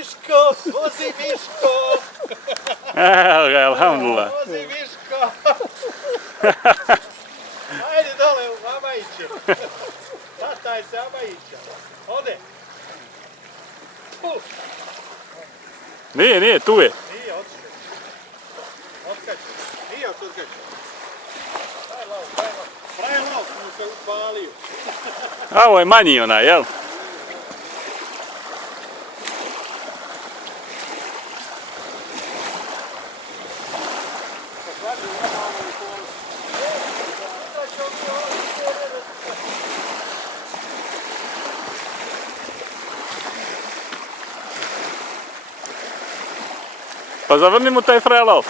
Miško, vozi Miško! Evo ga, alhamdulillah. Vozi Miško! Ajde dole u Amajiću. Sataj se Amajića. Ode. Nije, tu je. Nije, otišao. Otkače. Nije otkače. Daj lav. Pravi lav, mu se upalio. A ovo je manji onaj, jel? Pa zavrni mu taj frajlav.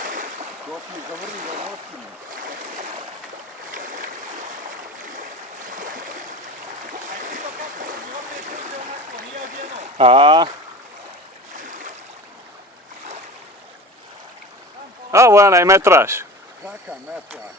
A ovo je onaj metraž. Kakav metraž?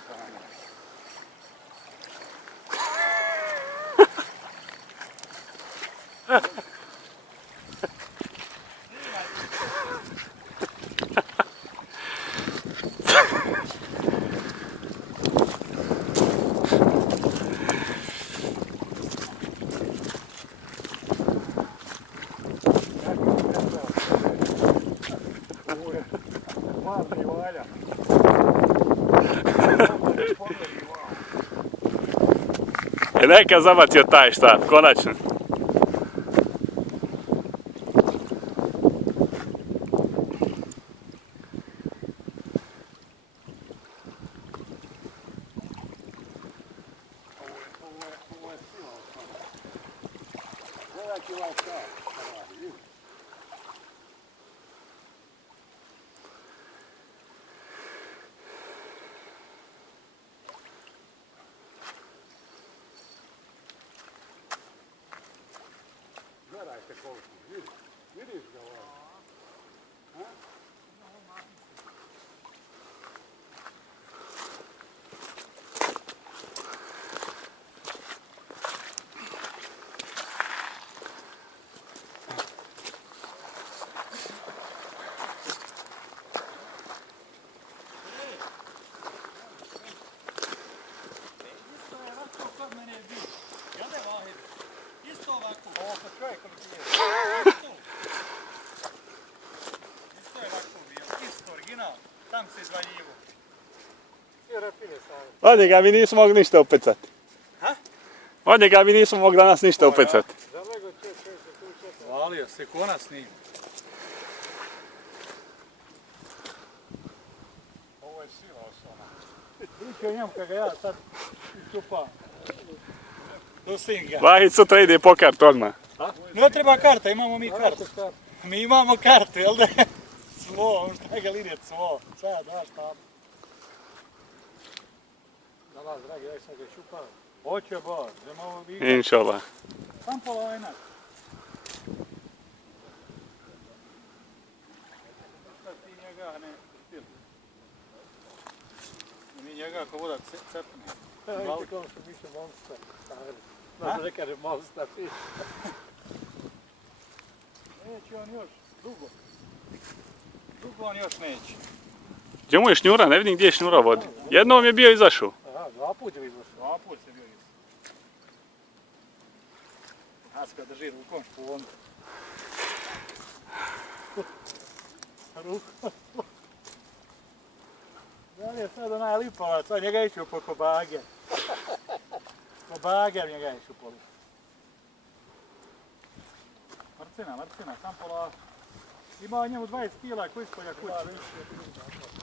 Neka zabacio taj štap, konačno. Gledajte koliko, vidiš ga ovo? Ovo sa čovjekom ti je. Isto je ovako bio, isto original. Tam se izvaljivo. Sve repine same. Od njega mi nismo mogli ništa upecati. Ha? Od njega mi nismo mogli danas ništa upecati. Zalego se tu četa. Valio se, kona snim. Ovo je sila osnovna. Pričao njemu kad ga ja sad iščupam. Do singa. Vahid sutra ide po kartu odmah. Ne treba karta, imamo mi kartu. Mi imamo kartu, jel da? Svo, šta ga linije, svo. Sad, daš tam. Da vas, dragi, daj sam ga šupao. Hoće bar, idemo ovo vikati. Inšallah. Sam polajnak. Šta ti njega ne stil? Mi njega ako voda cepne. Vidite kao što piše Monster. Znači ne kaže Monster. Neće on još, dugo. Dugo on još neće. Gdje mu je šnjura? Ne vidim gdje je šnjura vodi. Jednom je bio izašao. Aha, 2 puta je izašao. 2 put se bio isto. Haska drži rukom špon. Rukom. Da li je sad onaj lipovac, a njega išao po bager. Po bager njega išao po lipovac. Marcina, sam pola. Ima njemu 20 kila koji ispolja kuće.